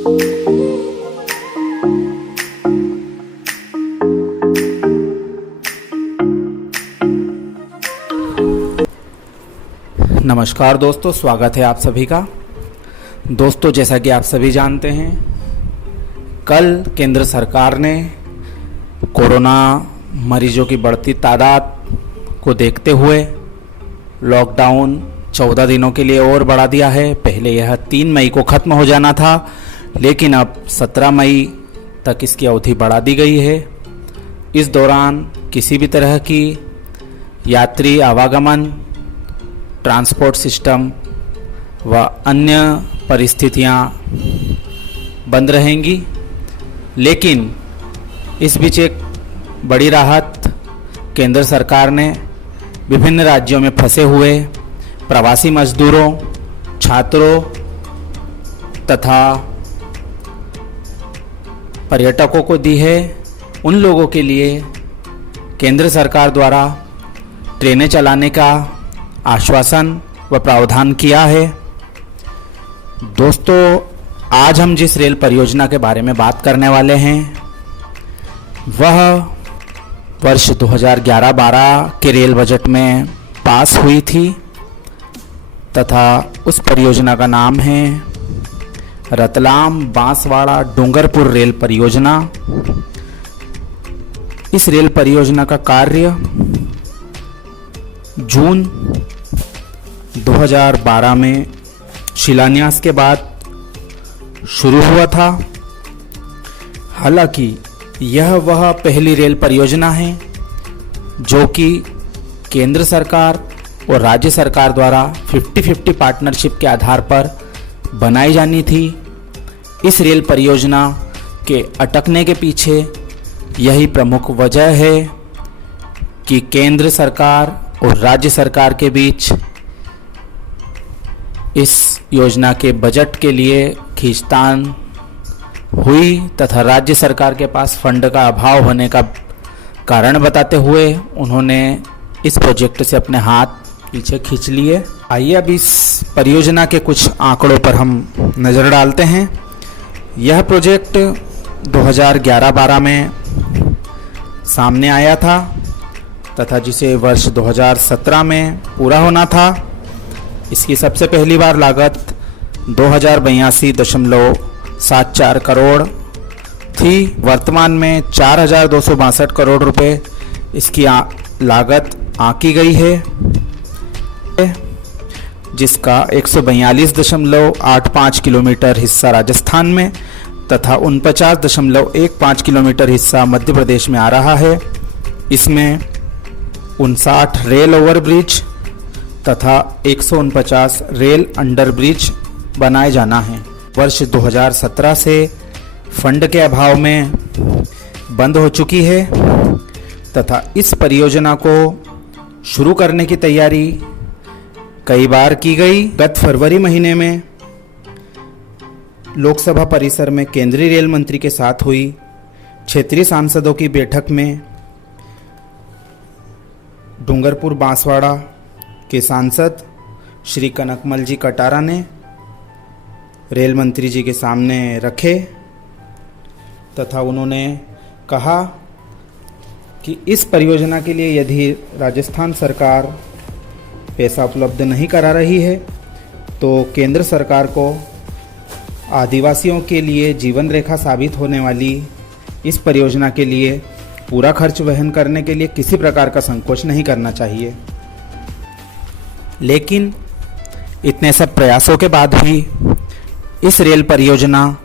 नमस्कार दोस्तों, स्वागत है आप सभी का। दोस्तों, जैसा कि आप सभी जानते हैं, कल केंद्र सरकार ने कोरोना मरीजों की बढ़ती तादाद को देखते हुए लॉकडाउन 14 दिनों के लिए और बढ़ा दिया है। पहले यह 3 मई को ख़त्म हो जाना था, लेकिन अब 17 मई तक इसकी अवधि बढ़ा दी गई है। इस दौरान किसी भी तरह की यात्री आवागमन, ट्रांसपोर्ट सिस्टम व अन्य परिस्थितियां बंद रहेंगी। लेकिन इस बीच एक बड़ी राहत केंद्र सरकार ने विभिन्न राज्यों में फंसे हुए प्रवासी मजदूरों, छात्रों तथा पर्यटकों को दी है। उन लोगों के लिए केंद्र सरकार द्वारा ट्रेनें चलाने का आश्वासन व प्रावधान किया है। दोस्तों, आज हम जिस रेल परियोजना के बारे में बात करने वाले हैं वह वर्ष 2011-12 के रेल बजट में पास हुई थी तथा उस परियोजना का नाम है रतलाम बांसवाड़ा डूंगरपुर रेल परियोजना। इस रेल परियोजना का कार्य जून 2012 में शिलान्यास के बाद शुरू हुआ था। हालांकि यह वह पहली रेल परियोजना है जो कि केंद्र सरकार और राज्य सरकार द्वारा 50-50 पार्टनरशिप के आधार पर बनाई जानी थी। इस रेल परियोजना के अटकने के पीछे यही प्रमुख वजह है कि केंद्र सरकार और राज्य सरकार के बीच इस योजना के बजट के लिए खींचतान हुई तथा राज्य सरकार के पास फंड का अभाव होने का कारण बताते हुए उन्होंने इस प्रोजेक्ट से अपने हाथ पीछे खींच लिए। आइए अब इस परियोजना के कुछ आंकड़ों पर हम नज़र डालते हैं। यह प्रोजेक्ट 2011-12 में सामने आया था तथा जिसे वर्ष 2017 में पूरा होना था। इसकी सबसे पहली बार लागत 2082.74 करोड़ थी। वर्तमान में 4,262 करोड़ रुपए इसकी लागत आंकी गई है, जिसका 142.85 किलोमीटर हिस्सा राजस्थान में तथा 49.15 किलोमीटर हिस्सा मध्य प्रदेश में आ रहा है। इसमें 59 रेल ओवरब्रिज तथा 149 रेल अंडरब्रिज बनाए जाना है। वर्ष 2017 से फंड के अभाव में बंद हो चुकी है तथा इस परियोजना को शुरू करने की तैयारी कई बार की गई। गत फरवरी महीने में लोकसभा परिसर में केंद्रीय रेल मंत्री के साथ हुई क्षेत्रीय सांसदों की बैठक में डूंगरपुर बांसवाड़ा के सांसद श्री कनकमल जी कटारा ने रेल मंत्री जी के सामने रखे तथा उन्होंने कहा कि इस परियोजना के लिए यदि राजस्थान सरकार पैसा उपलब्ध नहीं करा रही है तो केंद्र सरकार को आदिवासियों के लिए जीवन रेखा साबित होने वाली इस परियोजना के लिए पूरा खर्च वहन करने के लिए किसी प्रकार का संकोच नहीं करना चाहिए। लेकिन इतने सब प्रयासों के बाद भी इस रेल परियोजना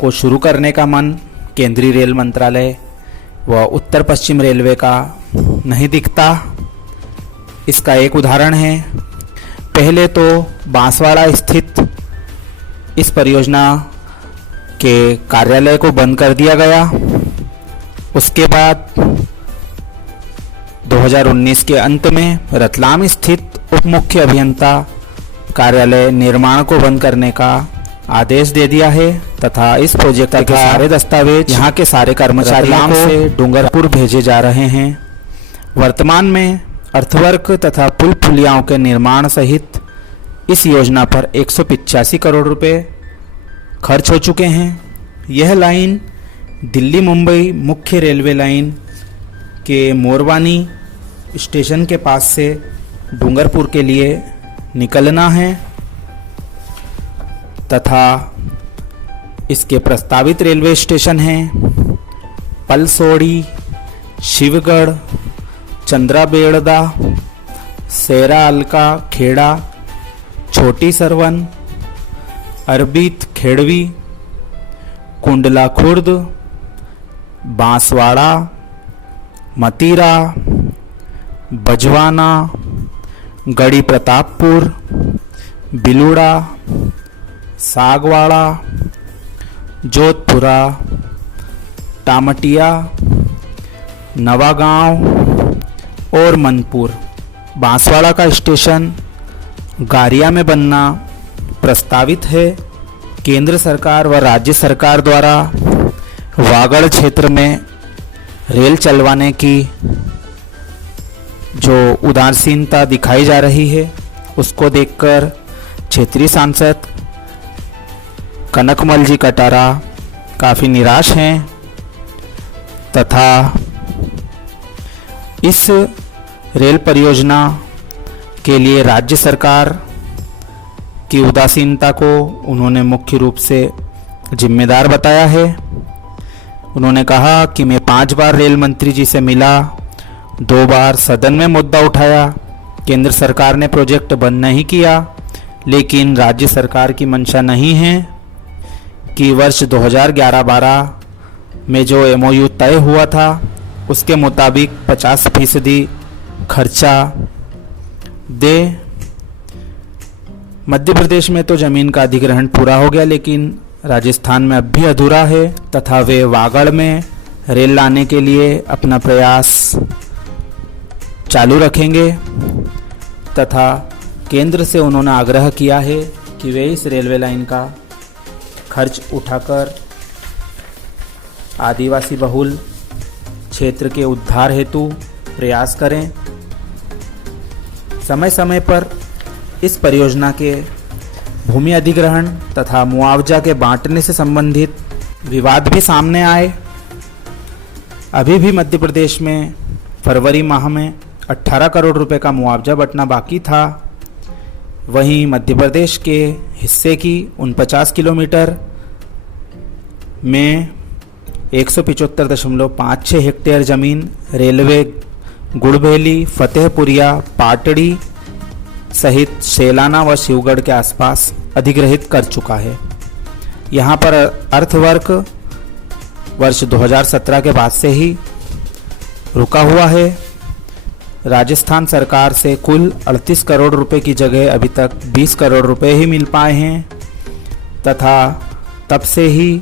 को शुरू करने का मन केंद्रीय रेल मंत्रालय व उत्तर पश्चिम रेलवे का नहीं दिखता। इसका एक उदाहरण है, पहले तो बांसवाड़ा स्थित इस परियोजना के कार्यालय को बंद कर दिया गया। उसके बाद 2019 के अंत में रतलाम स्थित उप मुख्य अभियंता कार्यालय निर्माण को बंद करने का आदेश दे दिया है तथा इस प्रोजेक्ट के सारे दस्तावेज यहाँ के सारे कर्मचारियों से डूंगरपुर भेजे जा रहे हैं। वर्तमान में अर्थवर्क तथा पुल पुलियाओं के निर्माण सहित इस योजना पर 185 करोड़ रुपए खर्च हो चुके हैं। यह लाइन दिल्ली मुंबई मुख्य रेलवे लाइन के मोरवानी स्टेशन के पास से डूंगरपुर के लिए निकलना है तथा इसके प्रस्तावित रेलवे स्टेशन हैं पलसोड़ी, शिवगढ़, चंद्राबेड़दा, सेरा अलका खेड़ा, छोटी सरवन, अरबीत खेड़वी, कुंडला खुर्द, बांसवाड़ा, मतीरा, बजवाना, गढ़ी प्रतापपुर, बिलुड़ा, सागवाड़ा, जोधपुरा, टामटिया, नवागांव और मनपुर। बांसवाड़ा का स्टेशन गारिया में बनना प्रस्तावित है। केंद्र सरकार व राज्य सरकार द्वारा वागड़ क्षेत्र में रेल चलवाने की जो उदासीनता दिखाई जा रही है, उसको देखकर क्षेत्रीय सांसद कनकमल जी कटारा काफ़ी निराश हैं तथा इस रेल परियोजना के लिए राज्य सरकार की उदासीनता को उन्होंने मुख्य रूप से जिम्मेदार बताया है। उन्होंने कहा कि मैं 5 बार रेल मंत्री जी से मिला, 2 बार सदन में मुद्दा उठाया, केंद्र सरकार ने प्रोजेक्ट बंद नहीं किया, लेकिन राज्य सरकार की मंशा नहीं है कि वर्ष 2011-12 में जो MOU तय हुआ था उसके मुताबिक 50% खर्चा दे। मध्य प्रदेश में तो ज़मीन का अधिग्रहण पूरा हो गया, लेकिन राजस्थान में अब भी अधूरा है तथा वे वागड़ में रेल लाने के लिए अपना प्रयास चालू रखेंगे तथा केंद्र से उन्होंने आग्रह किया है कि वे इस रेलवे लाइन का खर्च उठाकर आदिवासी बहुल क्षेत्र के उद्धार हेतु प्रयास करें। समय समय पर इस परियोजना के भूमि अधिग्रहण तथा मुआवजा के बांटने से संबंधित विवाद भी सामने आए। अभी भी मध्य प्रदेश में फरवरी माह में 18 करोड़ रुपए का मुआवजा बंटना बाकी था। वहीं मध्य प्रदेश के हिस्से की 49 किलोमीटर में 175.56 हेक्टेयर ज़मीन रेलवे गुड़बेली, फतेहपुरिया, पाटड़ी सहित सेलाना व शिवगढ़ के आसपास अधिग्रहित कर चुका है। यहाँ पर अर्थवर्क वर्ष 2017 के बाद से ही रुका हुआ है। राजस्थान सरकार से कुल 38 करोड़ रुपए की जगह अभी तक 20 करोड़ रुपए ही मिल पाए हैं तथा तब से ही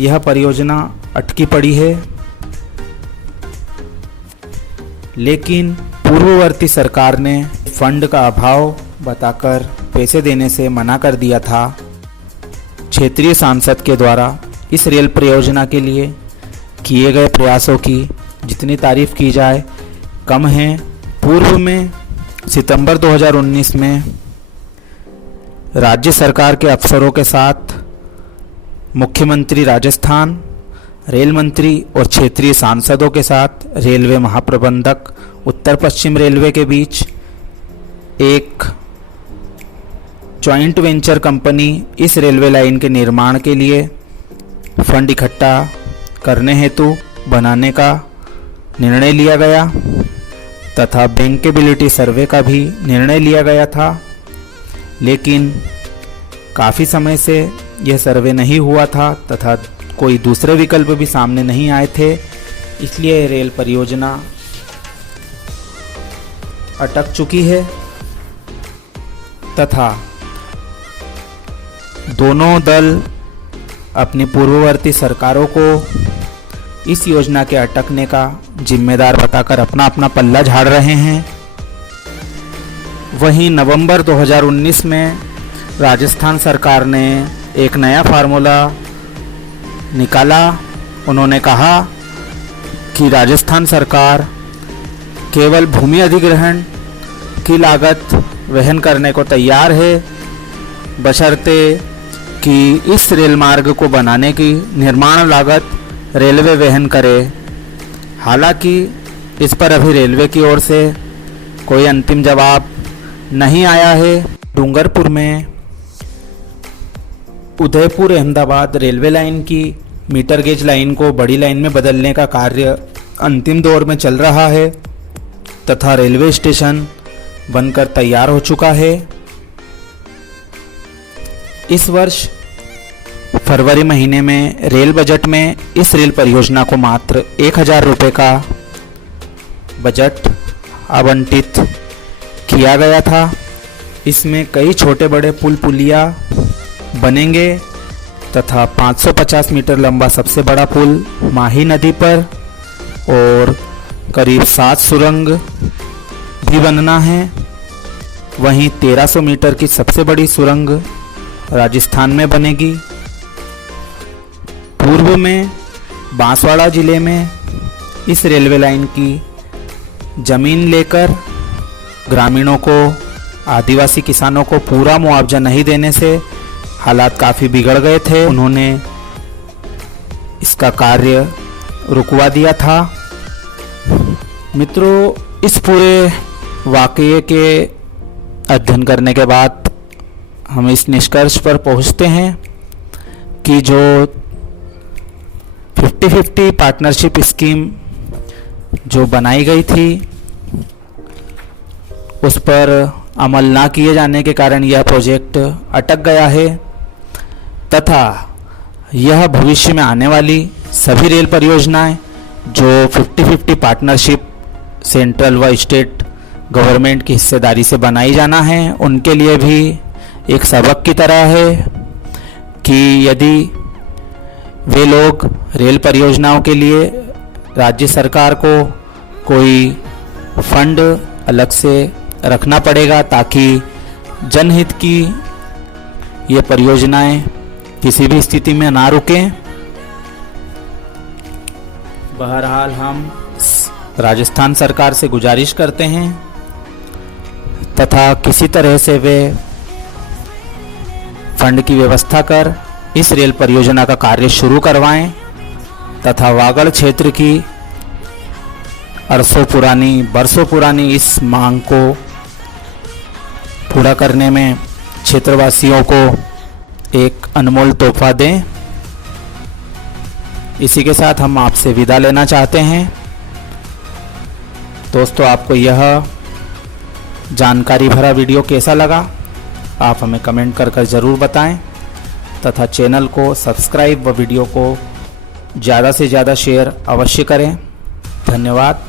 यह परियोजना अटकी पड़ी है। लेकिन पूर्ववर्ती सरकार ने फंड का अभाव बताकर पैसे देने से मना कर दिया था। क्षेत्रीय सांसद के द्वारा इस रेल परियोजना के लिए किए गए प्रयासों की जितनी तारीफ की जाए कम है। पूर्व में सितंबर 2019 में राज्य सरकार के अफसरों के साथ मुख्यमंत्री राजस्थान, रेल मंत्री और क्षेत्रीय सांसदों के साथ रेलवे महाप्रबंधक उत्तर पश्चिम रेलवे के बीच एक जॉइंट वेंचर कंपनी इस रेलवे लाइन के निर्माण के लिए फंड इकट्ठा करने हेतु बनाने का निर्णय लिया गया तथा बैंकेबिलिटी सर्वे का भी निर्णय लिया गया था। लेकिन काफ़ी समय से यह सर्वे नहीं हुआ था तथा कोई दूसरे विकल्प भी सामने नहीं आए थे, इसलिए रेल परियोजना अटक चुकी है तथा दोनों दल अपनी पूर्ववर्ती सरकारों को इस योजना के अटकने का जिम्मेदार बताकर अपना अपना पल्ला झाड़ रहे हैं। वहीं नवंबर 2019 में राजस्थान सरकार ने एक नया फार्मूला निकाला। उन्होंने कहा कि राजस्थान सरकार केवल भूमि अधिग्रहण की लागत वहन करने को तैयार है, बशर्ते कि इस रेल मार्ग को बनाने की निर्माण लागत रेलवे वहन करे। हालांकि इस पर अभी रेलवे की ओर से कोई अंतिम जवाब नहीं आया है। डूंगरपुर में उदयपुर अहमदाबाद रेलवे लाइन की मीटर गेज लाइन को बड़ी लाइन में बदलने का कार्य अंतिम दौर में चल रहा है तथा रेलवे स्टेशन बनकर तैयार हो चुका है। इस वर्ष फरवरी महीने में रेल बजट में इस रेल परियोजना को मात्र 1000 रुपये का बजट आवंटित किया गया था। इसमें कई छोटे बड़े पुल पुलिया बनेंगे तथा 550 मीटर लंबा सबसे बड़ा पुल माही नदी पर और करीब 7 सुरंग भी बनना है। वहीं 1300 मीटर की सबसे बड़ी सुरंग राजस्थान में बनेगी। पूर्व में बांसवाड़ा जिले में इस रेलवे लाइन की जमीन लेकर ग्रामीणों को, आदिवासी किसानों को पूरा मुआवजा नहीं देने से हालात काफ़ी बिगड़ गए थे। उन्होंने इसका कार्य रुकवा दिया था। मित्रों, इस पूरे वाकये के अध्ययन करने के बाद हम इस निष्कर्ष पर पहुंचते हैं कि जो 50-50 पार्टनरशिप स्कीम जो बनाई गई थी उस पर अमल ना किए जाने के कारण यह प्रोजेक्ट अटक गया है तथा यह भविष्य में आने वाली सभी रेल परियोजनाएं जो 50-50 पार्टनरशिप सेंट्रल व स्टेट गवर्नमेंट की हिस्सेदारी से बनाई जाना है, उनके लिए भी एक सबक की तरह है कि यदि वे लोग रेल परियोजनाओं के लिए राज्य सरकार को कोई फंड अलग से रखना पड़ेगा ताकि जनहित की ये परियोजनाएं किसी भी स्थिति में ना रुकें। बहरहाल हम राजस्थान सरकार से गुजारिश करते हैं तथा किसी तरह से वे फंड की व्यवस्था कर इस रेल परियोजना का कार्य शुरू करवाएं तथा वागड़ क्षेत्र की बरसों पुरानी इस मांग को पूरा करने में क्षेत्रवासियों को एक अनमोल तोहफा दें। इसी के साथ हम आपसे विदा लेना चाहते हैं। दोस्तों, आपको यह जानकारी भरा वीडियो कैसा लगा आप हमें कमेंट कर ज़रूर बताएं तथा चैनल को सब्सक्राइब व वीडियो को ज़्यादा से ज़्यादा शेयर अवश्य करें। धन्यवाद।